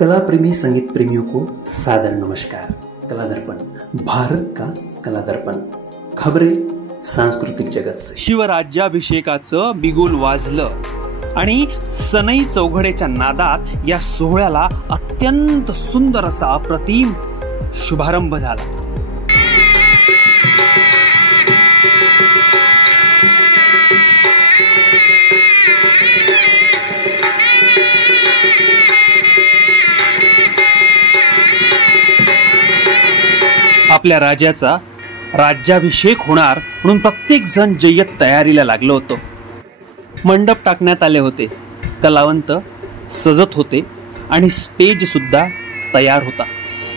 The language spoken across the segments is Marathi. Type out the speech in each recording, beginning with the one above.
कला प्रेमी संगीत प्रेमियों को सादर नमस्कार। कला दर्पण, भारत का कला दर्पण, खबरें सांस्कृतिक जगत से। शिवराज्याभिषेकाचं बिगुल वाजलं आणि सनई चौघडेच्या नादात या सोहळ्याला अत्यंत सुंदर असा अप्रतिम शुभारंभ झाला। आपल्या राजाचा राज्याभिषेक होणार म्हणून प्रत्येक जण जय्यत तयारीला लागलं होतं। मंडप टाकण्यात आले होते, कलावंत सजत होते आणि स्टेज सुद्धा तयार होता।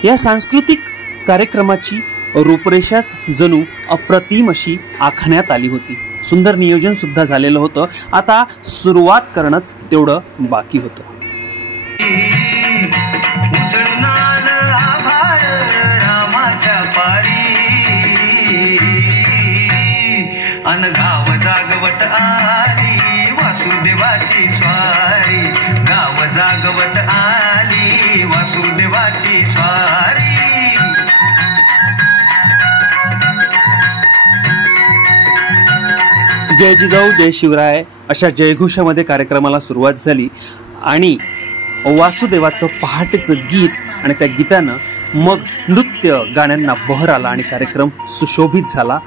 या सांस्कृतिक कार्यक्रमाची रूपरेषाच जणू अप्रतिम अशी आखण्यात आली होती। सुंदर नियोजन सुद्धा झालेलं होतं। आता सुरुवात करणंच तेवढं बाकी होतं। अन गाव जागवत आली वासुदेवाची स्वारी, गाव जागवत आली वासुदेवाची स्वारी। जय जिजाऊ जय शिवराय अशा जयघोषामध्ये कार्यक्रमाला सुरुवात झाली आणि वासुदेवाचं पहाटेचं गीत आणि त्या गीतानं मग नृत्य गाण्यांना बहर आला आणि कार्यक्रम सुशोभित झाला।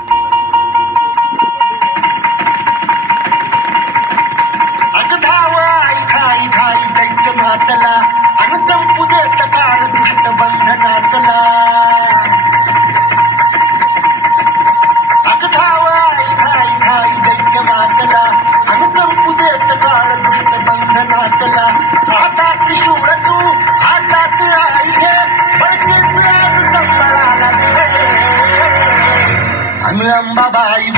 अंबाबाई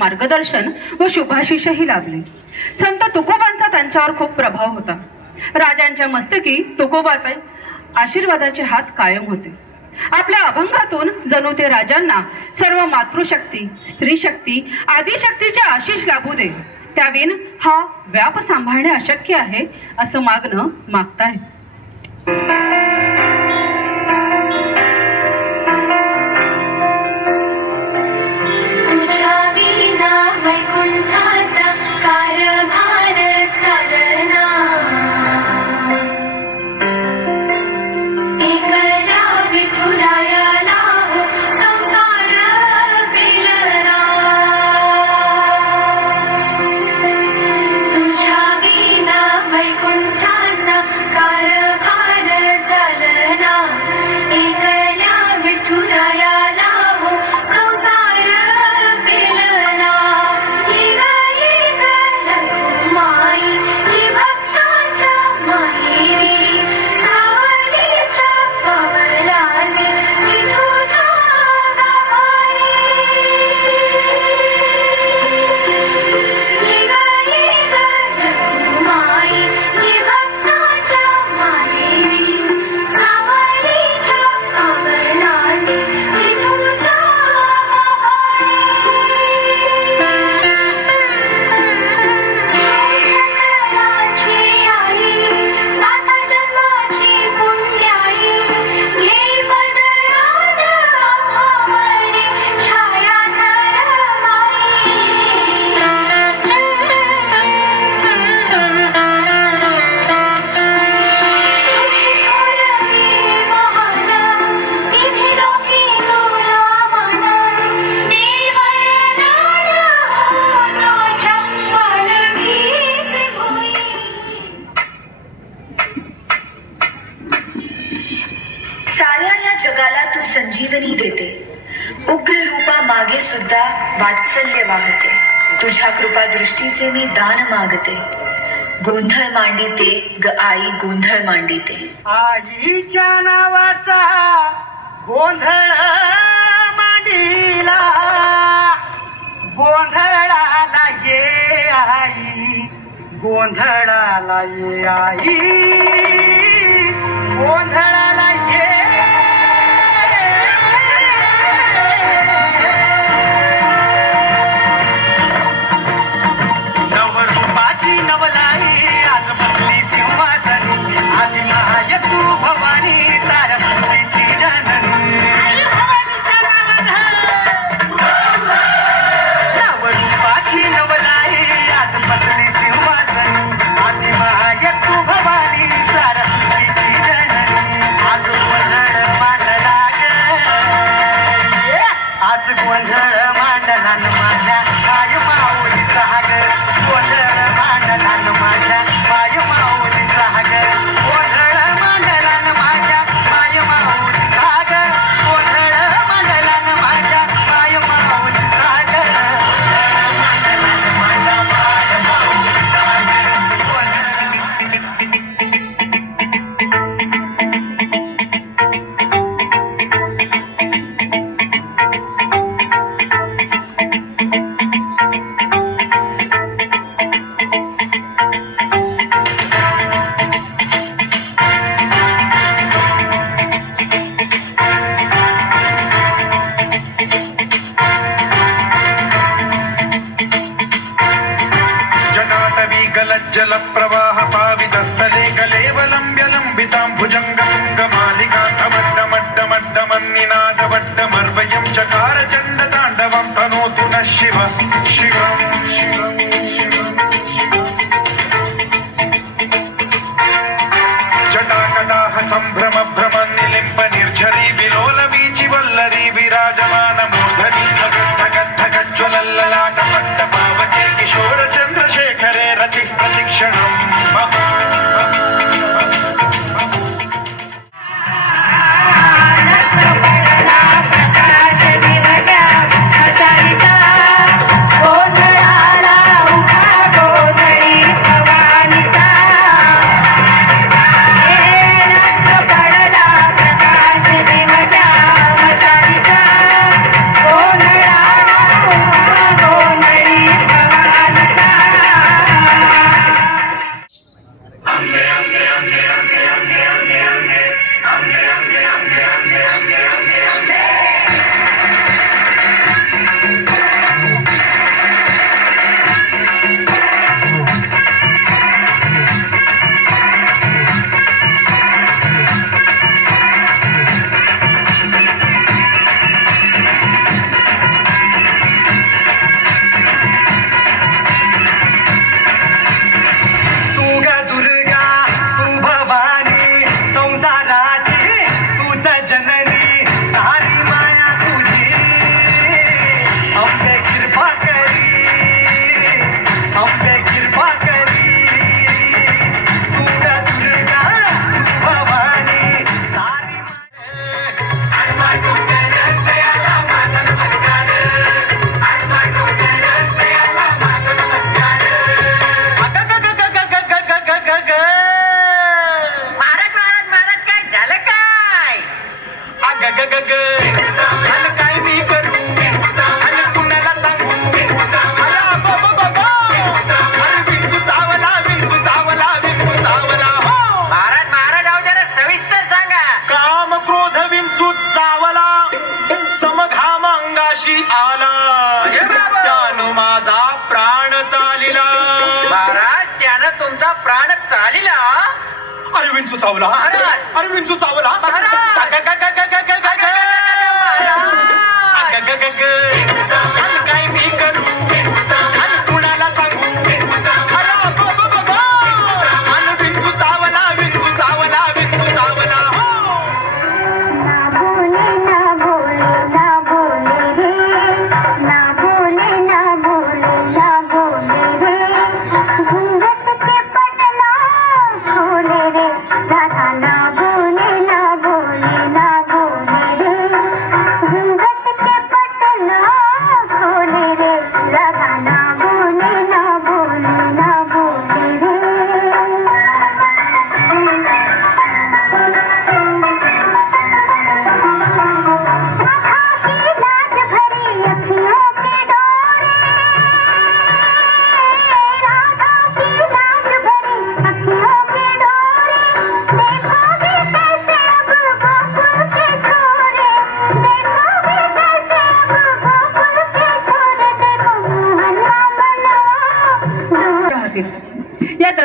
मार्गदर्शन व शुभाशिषही लाभले। संत तुकोबांचा त्यांच्यावर खूप प्रभाव होता। राजांच्या मस्तकी तुकोबाचे आशीर्वादाचे हात कायम होते। आपल्या अभंगातून जणू ते राजांना सर्व मातृशक्ती, स्त्री शक्ती, आदिशक्तीचे आशीष लाभू दे, त्याविन हा व्याप सांभाळणे अशक्य आहे असं मागणं मागतायत। विठुरायाला हो संसार पेलना, वात्सल्य वाहते, तुझ्या कृपा दृष्टीचे मी दान मागते. गोंधळ मांडिते ग आई, गोंधळ मांडिते. आईच्या नावाचा गोंधळ मांडिला, गोंधळाला ये आई, गोंधळाला ये आई, गोंधळाला ये. नवरूपाची नवलाई आज बसली सिंहासनी, आली माय तू भवानी सारस्वतीची जननी. नवरूपाची नवलाई आज बसली सिंहासनी, आली माय तू भवानी सारस्वतीची जननी. आज गोंधळ मांडला ग, आज गोंधळ मांडला न माझ्या माय माऊलीचा ग, गोंधळ मांडला न माझ्या माय माऊलीचा ग, गोंधळ मांडला न माझ्या माय माऊलीचा ग, गोंधळ मांडला न माझ्या माय माऊलीचा ग, गोंधळ मांडला न माझ्या माय माऊलीचा जल प्रवाह पावितस्थले कलेवलंब्य लंबितां भुजंगमालिका धमड्डमड्डमड्डमन्निनादवड्डमर्वयं चकार चण्ड ताण्डवं तनोतु नः शिव शिवं शिवं शिवं जटाकटाह सम्भ्रम भ्रमन्निलिम्ब निर्झरी विलोल वीचि वल्लरी विराजमान मूर्धनि धगद्धगद्धगज्ज्वलल्ललाट पट्ट पावके किशोर चन्द्रशेखरे रति प्रशिक्षणम्. विंचू चावला अरे विंचू चावला काय मी करू कुणाला सांगू विंचू चावला विंचू चावला विंचू चावला ना बोले ना बोले ना बोले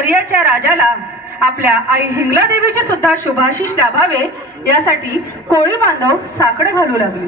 शौर्याच्या राजाला आपल्या आई हिंगला देवीचे सुद्धा शुभाशीष लाभावे यासाठी कोळी बांधव साकडे घालू लागले.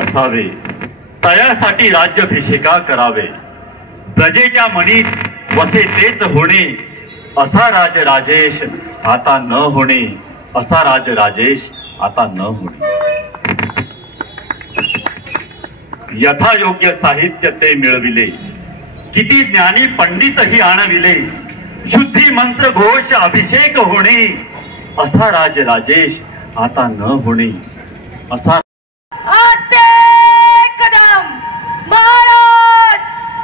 असावे तयासाठी राज्याभिषेका करावे प्रजेच्या मनीत वसे तेच होणे असा राजराजेश आता न होणे असा राजराजेश आता न होणे यथायोग्य साहित्य ते मिळविले किती ज्ञानी पंडितही आणविले शुद्धी मंत्र घोष अभिषेक होणे असा राजराजेश आता न होणे असा कदम महाराज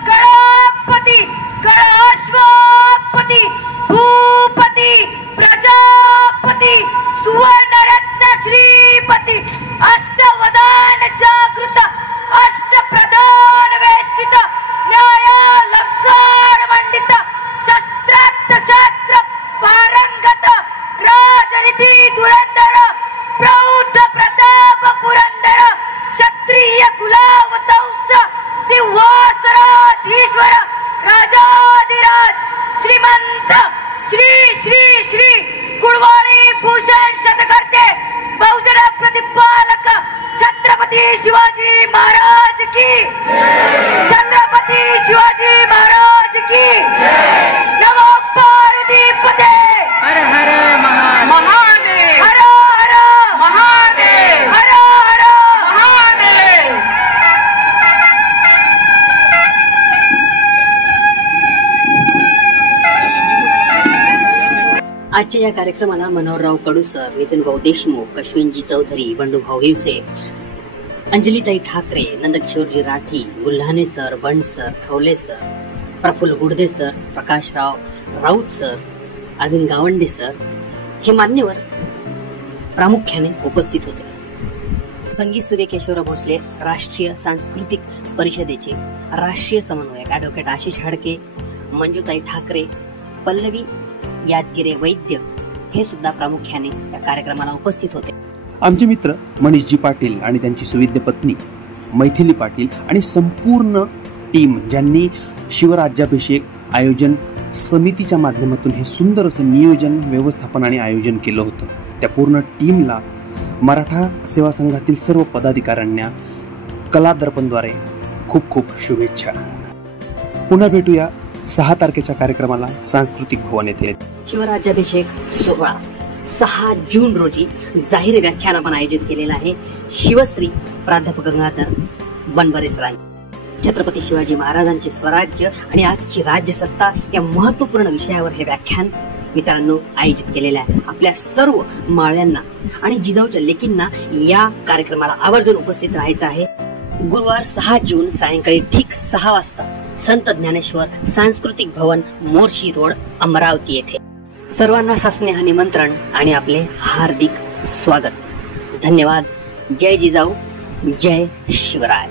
गणपती गणाश्वपती भूपती प्रजापती सुवर आजच्या या कार्यक्रमाला मनोहरराव कडू सर, नितीनभाऊ देशमुख, अश्विनजी चौधरी, बंडूभाऊ हिवसे, अंजलीताई ठाकरे, नंदकिशोरजी Rathi, Gulhane sir, Band sir, Khawale sir, Praful Gudde sir, Prakashrao Raut sir, Arvind Gawande sir हे मान्यवर प्रामुख्याने उपस्थित होते. संगीत सूर्य केशवराव भोसले राष्ट्रीय सांस्कृतिक परिषदेचे राष्ट्रीय समन्वयक ॲडव्होकेट आशिष हाडके, मंजुताई ठाकरे, पल्लवी यादगिरे वैद्य हे सुद्धा प्रामुख्याने या कार्यक्रमाला उपस्थित होते. आमचे मित्र मनीषजी पाटील आणि त्यांची सुविद्य पत्नी मैथिली पाटील आणि संपूर्ण टीम ज्यांनी शिवराज्याभिषेक आयोजन समितीच्या माध्यमातून हे सुंदर असं नियोजन, व्यवस्थापन आणि आयोजन केलं होतं, त्या पूर्ण टीमला मराठा सेवा संघातील सर्व पदाधिकाऱ्यांना कला दर्पणद्वारे खूप खूप शुभेच्छा. पुन्हा भेटूया 6 तारखेच्या कार्यक्रमाला सांस्कृतिक भवन येथे. शिवराज्याभिषेक सोहळा 6 जून रोजी जाहीर व्याख्यान आपण आयोजित केलेलं आहे. शिवश्री प्राध्यापक गंगाधर बनबरे सरांनी छत्रपती शिवाजी महाराजांचे स्वराज्य आणि आजची राज्यसत्ता या महत्वपूर्ण विषयावर हे व्याख्यान मित्रांनो आयोजित केलेलं आहे. आपल्या सर्व मावळ्यांना आणि जिजाऊच्या लेकींना या कार्यक्रमाला आवर्जून उपस्थित राहायचं आहे. गुरुवार 6 जून सायंकाळी ठीक 6 वाजता संत ज्ञानेश्वर सांस्कृतिक भवन, मोर्शी रोड, अमरावती येथे. सर्वांना सस्नेह निमंत्रण आणि आपले हार्दिक स्वागत. धन्यवाद. जय जिजाऊ, जय शिवराय.